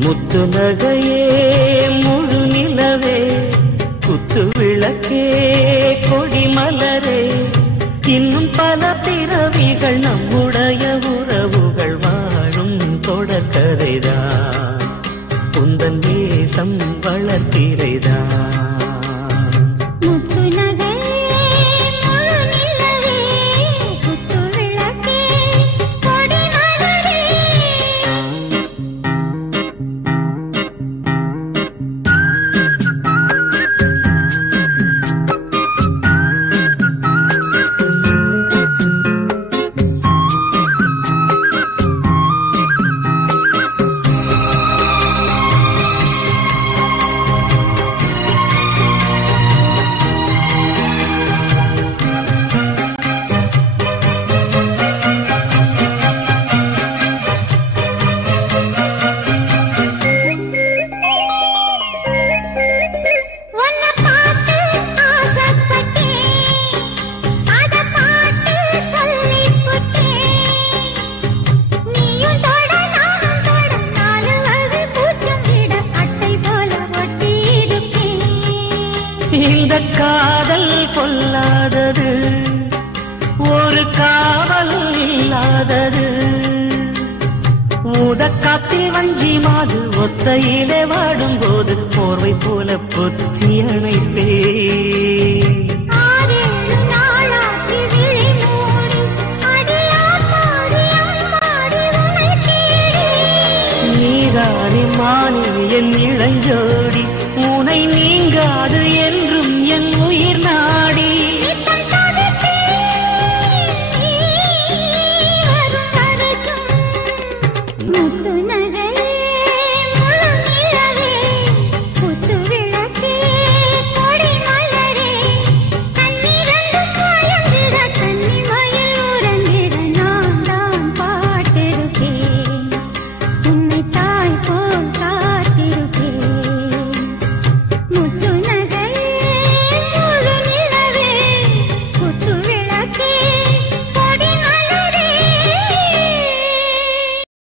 முத்து நகையே முழு நிலவே குத்து விளக்கே கொடி மலரே இன்னும் பல பிறவிகள் நம்முடைய உறவுகள் வாழும் தொடர்கதைதான் உந்தன் நேசம் வளர்த்திரைதான் இந்த காதல் கொள்ளாதது ஒரு காவல் இல்லாதது ஊதக்காத்தில் வஞ்சி மாது ஒத்தையிலே வாடும் போது போர்வை போல பொத்தி அணைப்பே நீராணி மாணி என் இளைஞர்